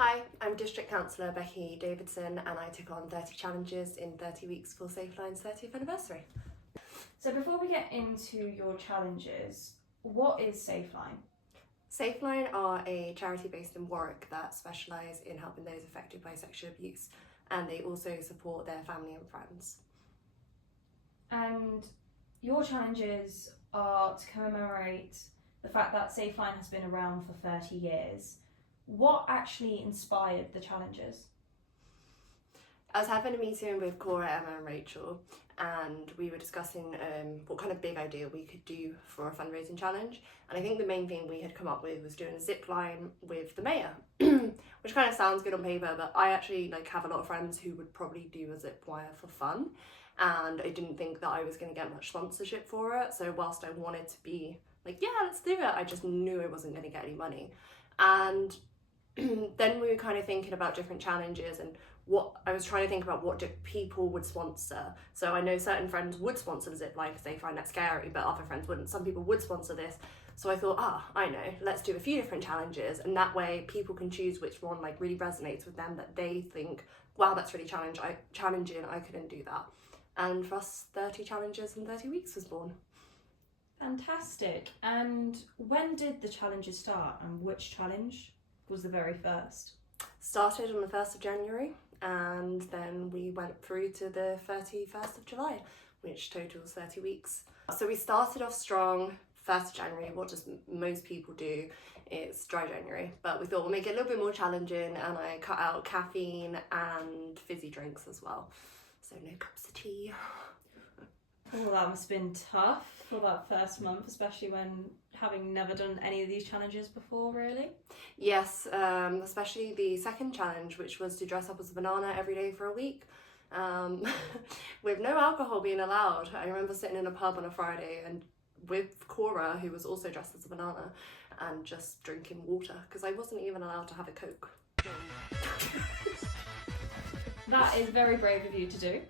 Hi, I'm District Councillor Becky Davidson and I took on 30 challenges in 30 weeks for Safeline's 30th anniversary. So before we get into your challenges, what is Safeline? Safeline are a charity based in Warwick that specialise in helping those affected by sexual abuse, and they also support their family and friends. And your challenges are to commemorate the fact that Safeline has been around for 30 years. What actually inspired the challenges? I was having a meeting with Cora, Emma and Rachel, and we were discussing what kind of big idea we could do for a fundraising challenge. And I think the main thing we had come up with was doing a zip line with the mayor, which kind of sounds good on paper, but I actually have a lot of friends who would probably do a zip wire for fun. And I didn't think that I was going to get much sponsorship for it. So whilst I wanted to be like, yeah, let's do it, I just knew I wasn't going to get any money. And then we were kind of thinking about different challenges, and what I was trying to think about what people would sponsor. So I know certain friends would sponsor the zip line because they find that scary, but other friends wouldn't. Some people would sponsor this. So I thought, I know, let's do a few different challenges, and that way people can choose which one really resonates with them, that they think, wow, that's really challenging, I couldn't do that. And for us, 30 challenges in 30 weeks was born. Fantastic. And when did the challenges start, and which challenge was the very first? Started on the 1st of January, and then we went through to the 31st of July, which totals 30 weeks. So we started off strong, 1st of January. What does most people do? It's dry January, but we thought we'll make it a little bit more challenging, and I cut out caffeine and fizzy drinks as well. So no cups of tea. Oh, that must have been tough for that first month, especially when having never done any of these challenges before, really. Yes, especially the second challenge, which was to dress up as a banana every day for a week, with no alcohol being allowed. I remember sitting in a pub on a Friday and with Cora, who was also dressed as a banana, and just drinking water because I wasn't even allowed to have a Coke. That is very brave of you to do,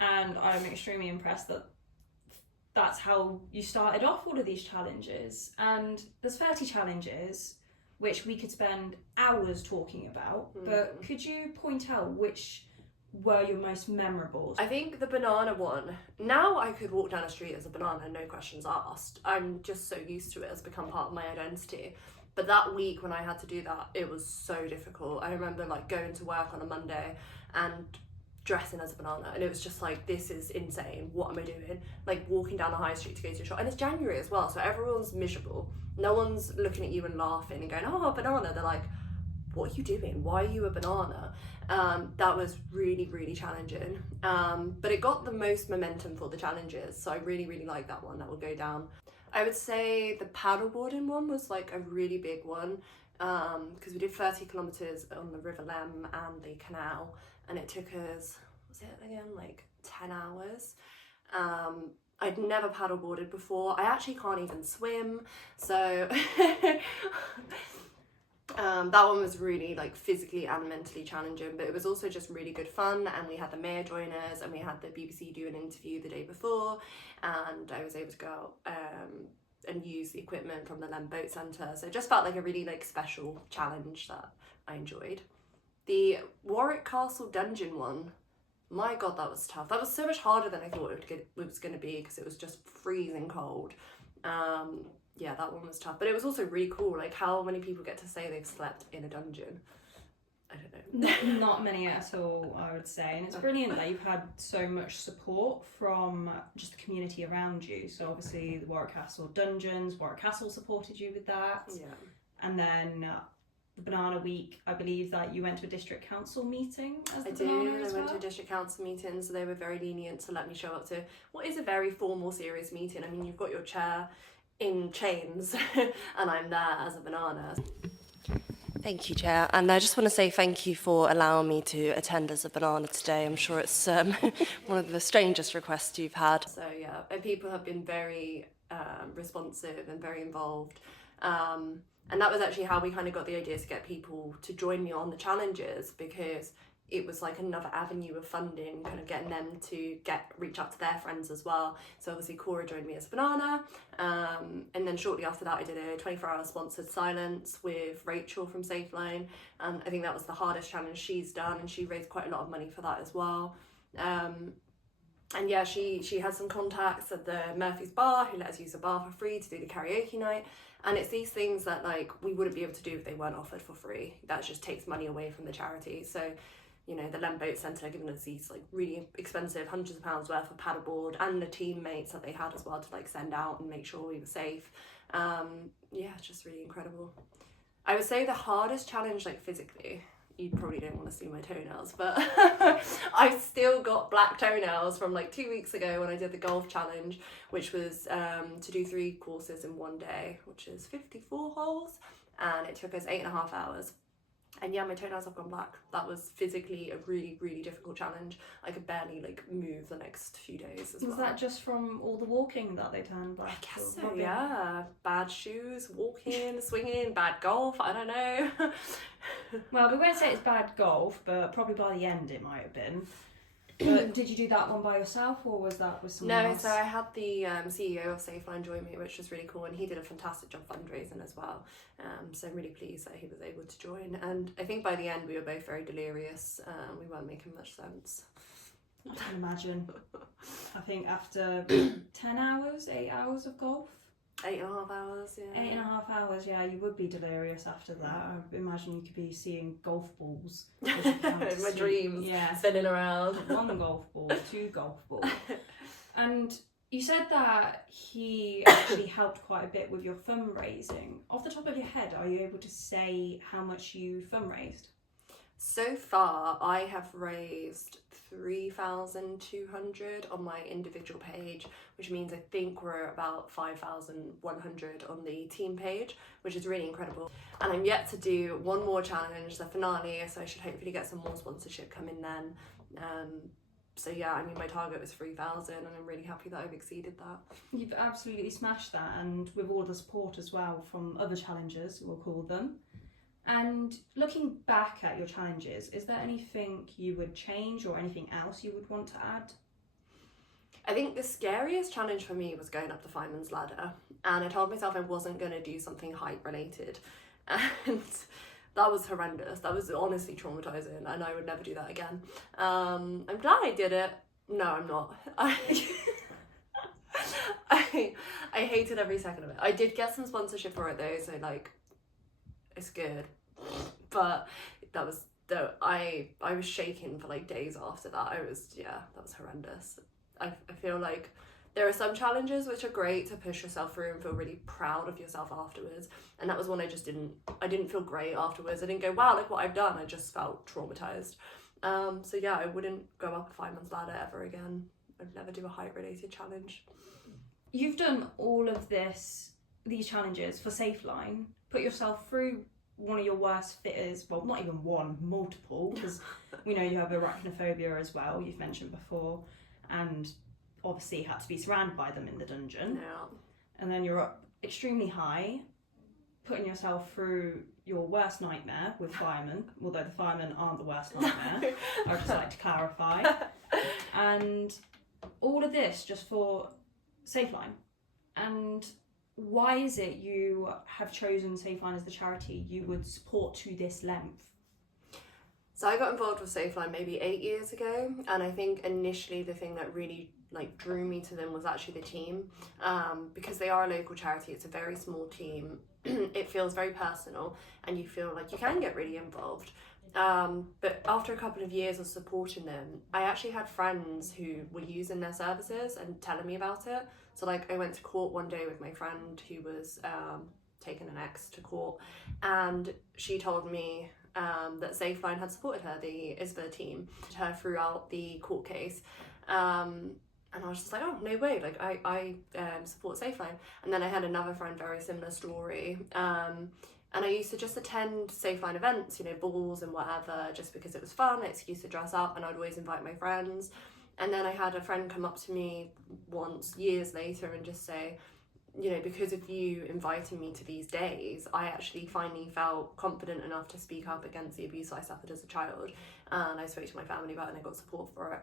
and I'm extremely impressed that that's how you started off all of these challenges. And there's 30 challenges, which we could spend hours talking about, but could you point out which were your most memorable? I think the banana one, now I could walk down the street as a banana, no questions asked. I'm just so used to it, it's become part of my identity. But that week when I had to do that, it was so difficult. I remember going to work on a Monday and dressing as a banana, and it was just this is insane, what am I doing? Walking down the high street to go to a shop, and it's January as well, so everyone's miserable, no one's looking at you and laughing and going, oh, a banana. They're like, what are you doing, why are you a banana? That was really, really challenging, but it got the most momentum for the challenges, so I really, really like that one. That will go down. I would say the paddleboarding one was a really big one, because we did 30 kilometres on the River Lem and the canal, and it took us, was it again, 10 hours. I'd never paddleboarded before. I actually can't even swim, so that one was really physically and mentally challenging, but it was also just really good fun. And we had the mayor join us, and we had the BBC do an interview the day before, and I was able to go and use the equipment from the Lem Boat Centre, so it just felt like a really special challenge that I enjoyed. The Warwick Castle dungeon one, my god, that was tough. That was so much harder than I thought it was going to be, because it was just freezing cold. Yeah, that one was tough, but it was also really cool. How many people get to say they've slept in a dungeon? I don't know. Not many at all, I would say, and it's brilliant that you've had so much support from just the community around you. So obviously the Warwick Castle dungeons, Warwick Castle supported you with that. Yeah. And then the Banana Week, I believe that you went to a district council meeting as the I banana did. as I went to well? a district council meeting, so they were very lenient to let me show up to what is a very formal, serious meeting. I mean, you've got your chair in chains and I'm there as a banana. Thank you, Chair, and I just want to say thank you for allowing me to attend as a banana today. I'm sure it's one of the strangest requests you've had. So yeah, and people have been very responsive and very involved. And that was actually how we kind of got the idea to get people to join me on the challenges, because it was like another avenue of funding, kind of getting them to reach out to their friends as well. So obviously Cora joined me as a banana, and then shortly after that I did a 24-hour sponsored silence with Rachel from Safeline, and I think that was the hardest challenge she's done, and she raised quite a lot of money for that as well. And yeah, she had some contacts at the Murphy's Bar who let us use the bar for free to do the karaoke night. And it's these things that like we wouldn't be able to do if they weren't offered for free. That just takes money away from the charity. So, you know, the Lem Boat Centre giving us these like really expensive hundreds of pounds worth of paddleboard, and the teammates that they had as well to like send out and make sure we were safe. Yeah, it's just really incredible. I would say the hardest challenge, like physically, you probably don't want to see my toenails, but I've still got black toenails from like 2 weeks ago when I did the golf challenge, which was to do 3 courses in one day, which is 54 holes, and it took us 8.5 hours. And yeah, my toenails have gone black. That was physically a really, really difficult challenge. I could barely like move the next few days as well. Was that just from all the walking that they turned black? I guess so, yeah. Bad shoes, walking, swinging, bad golf, I don't know. Well, we won't say it's bad golf, but probably by the end it might have been. But did you do that one by yourself, or was that with someone else? No, so I had the CEO of Safeline join me, which was really cool, and he did a fantastic job fundraising as well. So I'm really pleased that he was able to join. And I think by the end we were both very delirious. We weren't making much sense. I can imagine. I think after 10 hours, 8 hours of golf. 8.5 hours, yeah. 8.5 hours, yeah, you would be delirious after that. I imagine you could be seeing golf balls. In my dreams, yeah. spinning around. 1 golf ball, 2 golf balls. And you said that he actually helped quite a bit with your fundraising. Off the top of your head, are you able to say how much you fundraised? So far, I have raised 3,200 on my individual page, which means I think we're about 5,100 on the team page, which is really incredible. And I'm yet to do one more challenge, the finale, so I should hopefully get some more sponsorship coming then. So yeah, I mean, my target was 3,000, and I'm really happy that I've exceeded that. You've absolutely smashed that, and with all the support as well from other challengers, we'll call them. And looking back at your challenges, is there anything you would change or anything else you would want to add? I think the scariest challenge for me was going up the fireman's ladder, and I told myself I wasn't going to do something height related, and that was horrendous. That was honestly traumatizing, and I would never do that again. I'm glad I did it. No, I'm not. I hated every second of it. I did get some sponsorship for it though, so like, it's good, but that was I was shaking for like days after that. That was horrendous. I feel like there are some challenges which are great to push yourself through and feel really proud of yourself afterwards, and that was one I didn't feel great afterwards. I didn't go, wow, look what I've done. I just felt traumatized. So yeah, I wouldn't go up a fireman's ladder ever again. I'd never do a height related challenge. You've done all of these challenges for Safeline, put yourself through one of your worst fitters, well, not even one, multiple, because we know you have arachnophobia as well, you've mentioned before, and obviously had to be surrounded by them in the dungeon. Yeah. And then you're up extremely high, putting yourself through your worst nightmare with firemen, although the firemen aren't the worst nightmare, I'd just like to clarify. And all of this just for Safeline. And why is it you have chosen Safeline as the charity you would support to this length? So I got involved with Safeline maybe 8 years ago, and I think initially the thing that really like drew me to them was actually the team, because they are a local charity. It's a very small team. It feels very personal, and you feel like you can get really involved. But after a couple of years of supporting them, I actually had friends who were using their services and telling me about it. So like I went to court one day with my friend who was taking an ex to court, and she told me that Safeline had supported her, the ISBA team, her throughout the court case. And I was just like, oh, no way, like I support Safeline. And then I had another friend, very similar story. And I used to just attend Safeline events, you know, balls and whatever, just because it was fun, an excuse to dress up, and I'd always invite my friends. And then I had a friend come up to me once, years later, and just say, you know, because of you inviting me to these days, I actually finally felt confident enough to speak up against the abuse I suffered as a child, and I spoke to my family about it and I got support for it.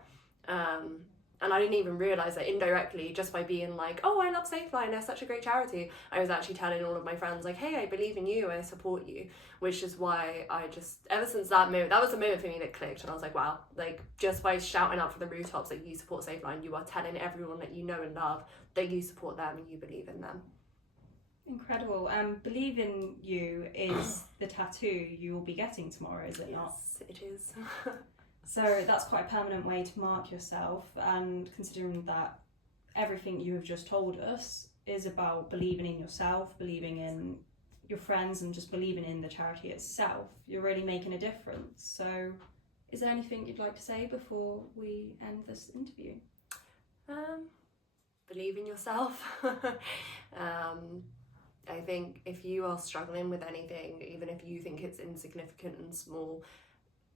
And I didn't even realise that indirectly, just by being like, oh, I love Safeline, they're such a great charity, I was actually telling all of my friends, like, hey, I believe in you, I support you, which is why I just, ever since that moment, that was the moment for me that clicked, and I was like, wow, like, just by shouting out from the rooftops that you support Safeline, you are telling everyone that you know and love that you support them and you believe in them. Incredible. Believe in you is the tattoo you will be getting tomorrow, is it not? Yes, it is. So that's quite a permanent way to mark yourself, and considering that everything you have just told us is about believing in yourself, believing in your friends, and just believing in the charity itself, you're really making a difference. So is there anything you'd like to say before we end this interview? Believe in yourself. I think if you are struggling with anything, even if you think it's insignificant and small,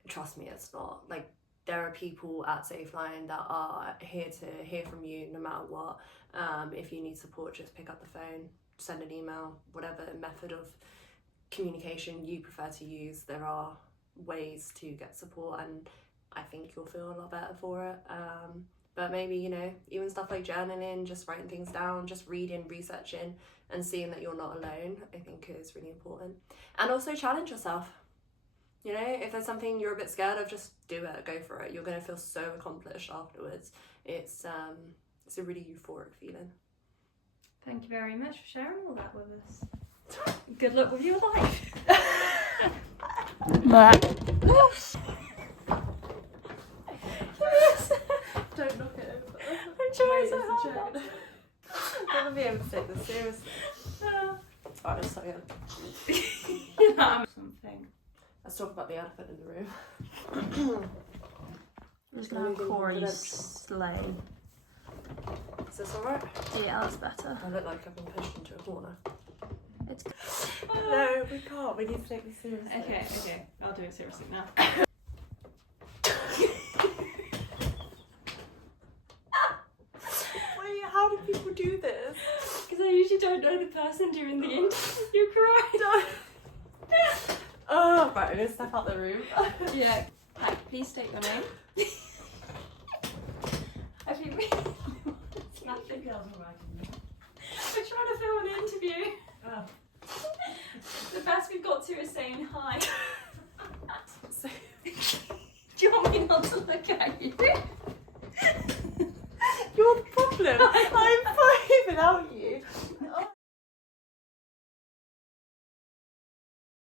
trust me, it's not. Like, there are people at Safeline that are here to hear from you no matter what. If you need support, just pick up the phone, send an email, whatever method of communication you prefer to use. There are ways to get support, and I think you'll feel a lot better for it. But maybe, you know, even stuff like journaling, just writing things down, just reading, researching, and seeing that you're not alone, I think is really important. And also challenge yourself. You know, if there's something you're a bit scared of, just do it, go for it. You're going to feel so accomplished afterwards. It's a really euphoric feeling. Thank you very much for sharing all that with us. Good luck with your life. Don't knock it over. I'm trying so hard. I'm never be able to take this seriously. Alright, let's start again. Something. Let's talk about the elephant in the room. I'm just gonna have Corey slay. Is this alright? Yeah, that's better. I look like I've been pushed into a corner. It's No, we can't. We need to take this seriously. Okay. I'll do it seriously now. Wait, how do people do this? Because I usually don't know the person during the interview, correct? Oh, right, I'm going to step out the room. Yeah. Hi, please state your name. I think nothing else alright. We're trying to film an interview. Oh. The best we've got to is saying hi. Do you want me not to look at you? You're the problem. I'm fine without you.